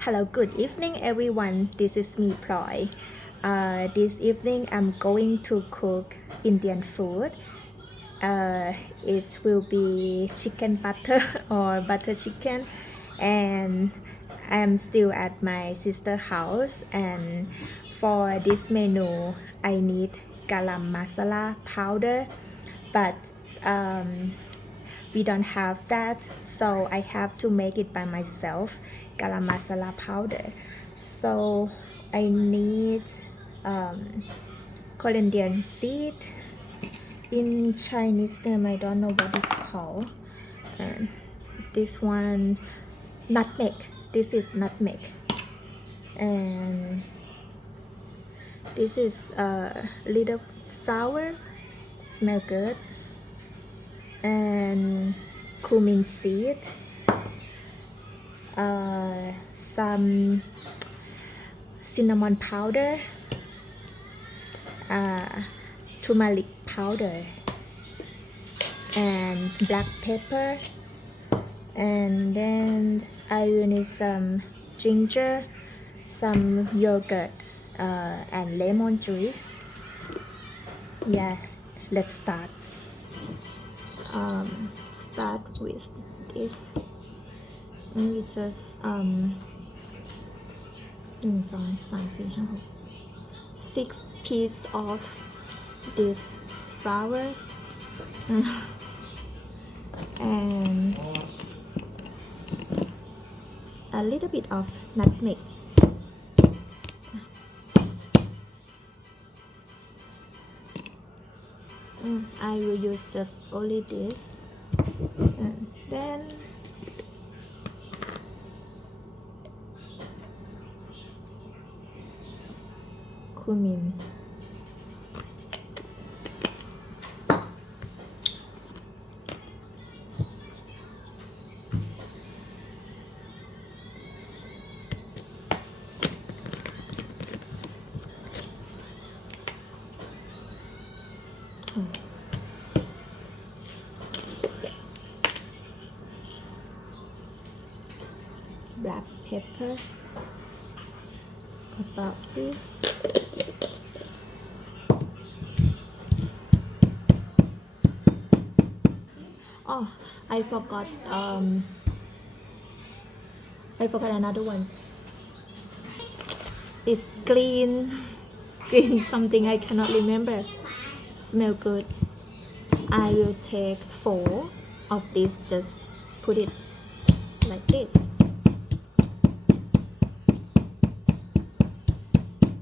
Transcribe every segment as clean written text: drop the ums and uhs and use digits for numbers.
Hello, good evening, everyone. This is me, Ploy. This evening, I'm going to cook Indian food. It will be chicken butter or butter chicken, and I'm still at my sister's house. And for this menu, I need garam masala powder, but we don't have that, so I have to make it by myself. Garam masala powder. So I need coriander seed. In Chinese name, I don't know what it's called. And this one, nutmeg. This is nutmeg. And this is little flowers. Smell good. And cumin seed. Some cinnamon powder. Turmeric powder and black pepper, and then I will need some ginger, some yogurt, and lemon juice. Yeah, let's start. Start with this. We just 6 pieces of these flowers and a little bit of nutmeg. I will use just only this, and then cumin. Black pepper, about this. Oh, I forgot another one. It's green something, I cannot remember. Smell good. I will take 4 of these, just put it like this.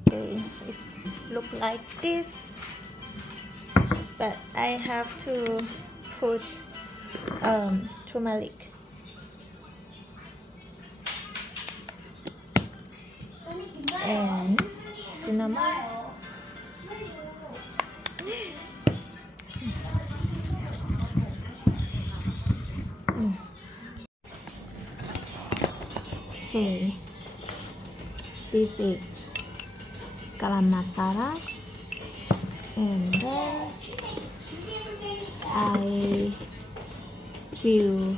Okay, it look like this, but I have to put turmeric. And cinnamon. Okay, this is garam masala, and then I will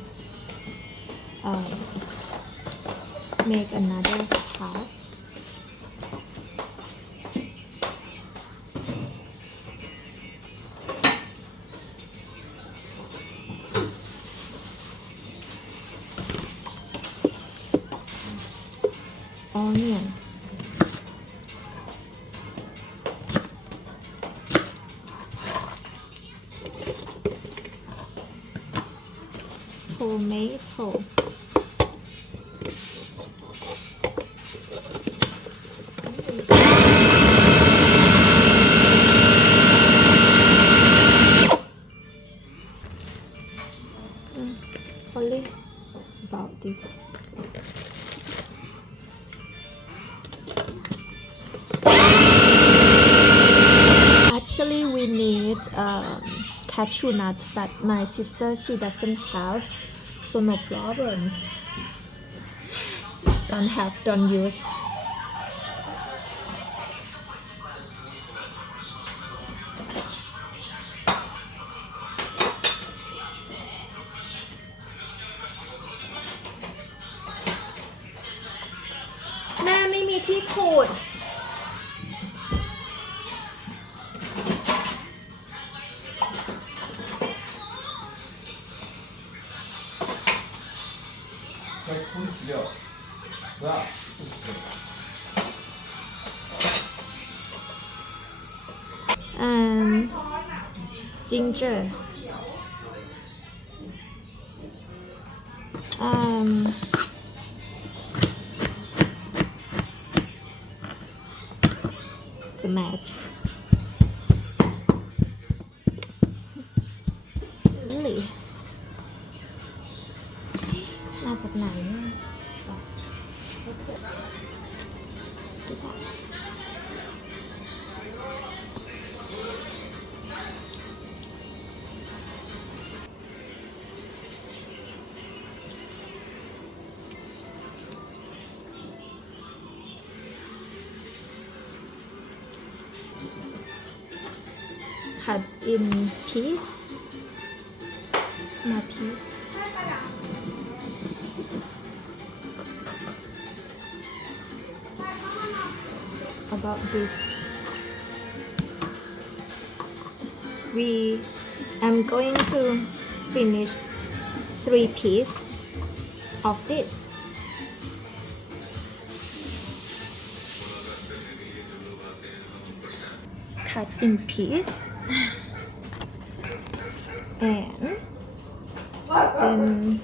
make another part. Onion, tomato, only about this. Actually, we need cashew nut, but my sister, she doesn't have, so no problem. Don't use. ที่ขูดginger smash really มาจากไหนเนี่ยcut in piece small piece about this I'm going to finish 3 pieces of this cut in piece and then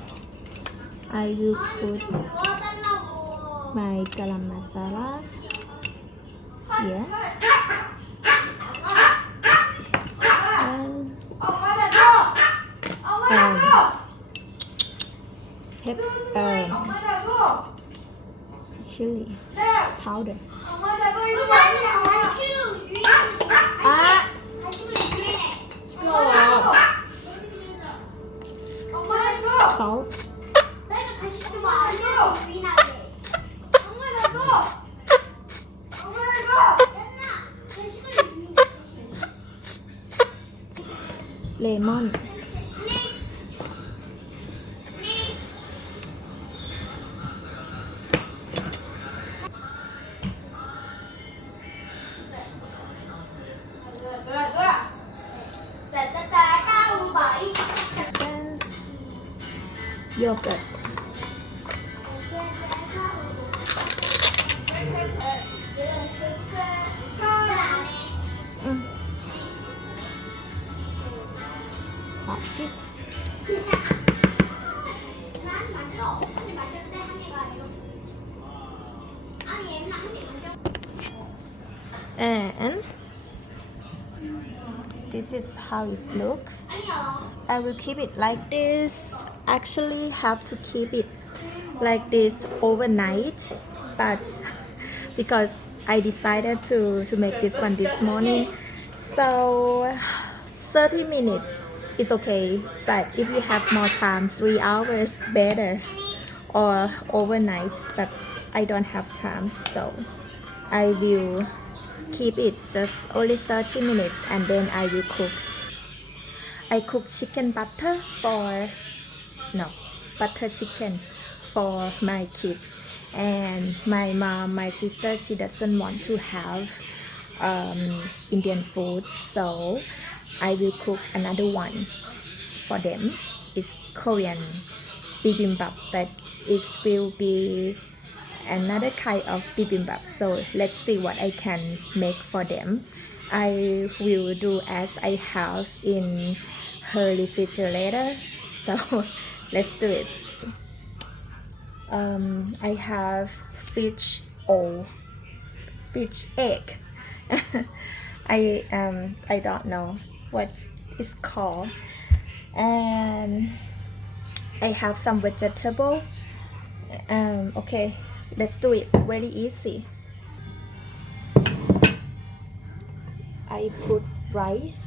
I will put my garam masala here and chili powder salt lemon yogurt hot this and this is how it look. I will keep it like this. Actually have to keep it like this overnight, but because I decided to make this one this morning, so 30 minutes is okay, but if you have more time, 3 hours better, or overnight, but I don't have time, so I will keep it just only 30 minutes and then I will cook. I cook chicken butter butter chicken for my kids, and my mom, my sister, she doesn't want to have Indian food, so I will cook another one for them. It's Korean bibimbap, but it will be another kind of bibimbap, so let's see what I can make for them. I will do as I have in her refrigerator, so let's do it. I have fish egg. I don't know what it's called, and I have some vegetable. Okay, let's do it. Very easy. I put rice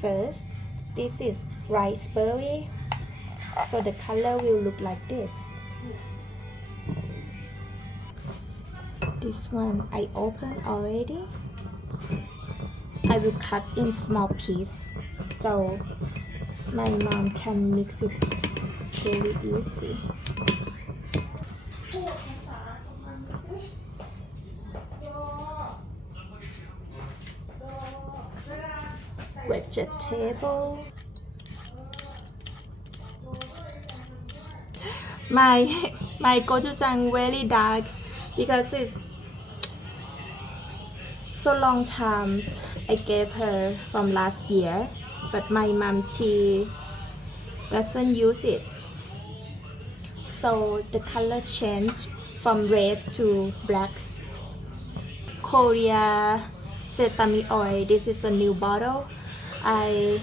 first. This is rice berry, so the color will look like this. This one I opened already. I will cut in small piece so my mom can mix it very easy. vegetable. My my gochujang very dark because it's so long times I gave her from last year, but my mom she doesn't use it, so the color changed from red to black. Korea sesame oil. This is a new bottle. I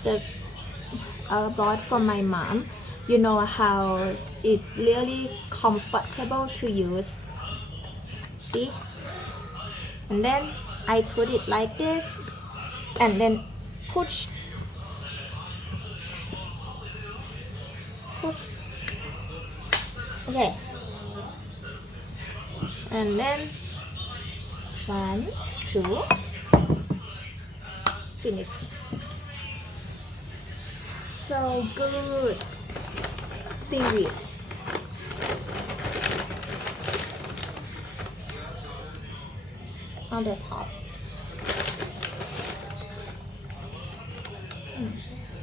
just bought from my mom. You know how it's really comfortable to use. See? And then I put it like this and then push. Okay. And then 1, 2, finished. So good. Seaweed. On the top.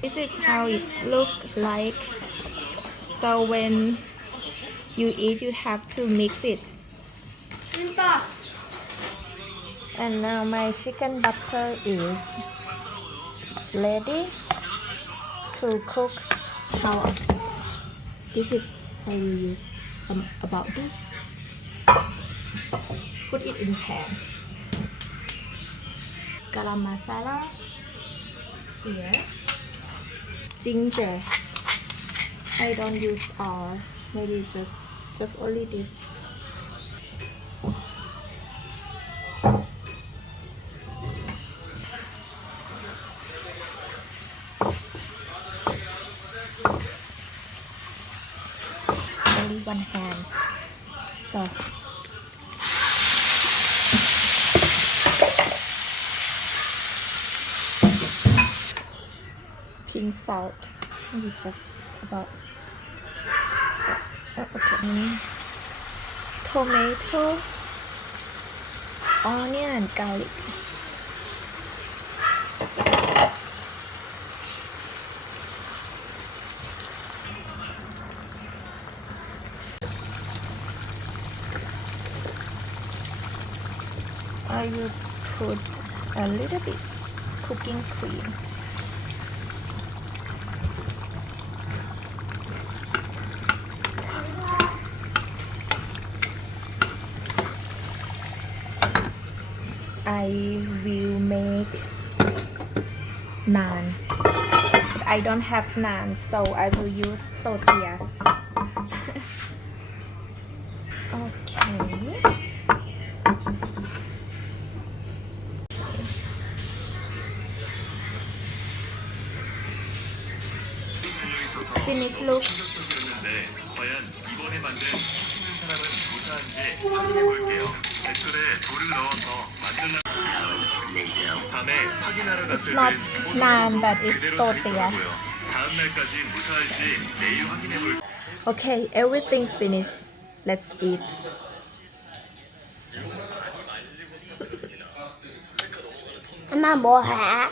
This is how it looks like. So when you eat, you have to mix it. And now my chicken butter is ready to cook. How this is how we use about this. Put it in pan. Garam masala here. Ginger. I don't use all. Maybe just only this. Only one hand. So pink salt. Maybe just about okay. Tomato, onion and garlic. I will put a little bit cooking cream. I will make naan. But I don't have naan, so I will use tortilla. Okay. Finish look. 과연 이번에 만든 치킨 사람은 무사한지 확인해 볼게요. 댓글에 돌을 넣어서 만들라. 밤에 확인하러 It's 갔을 not 땐 naan, but it's 그대로 잘 tortilla. 있더라고요. 다음 날까지 무사할지 내일 확인해 볼게요. Okay, everything finished. Let's eat. Mà bố hả?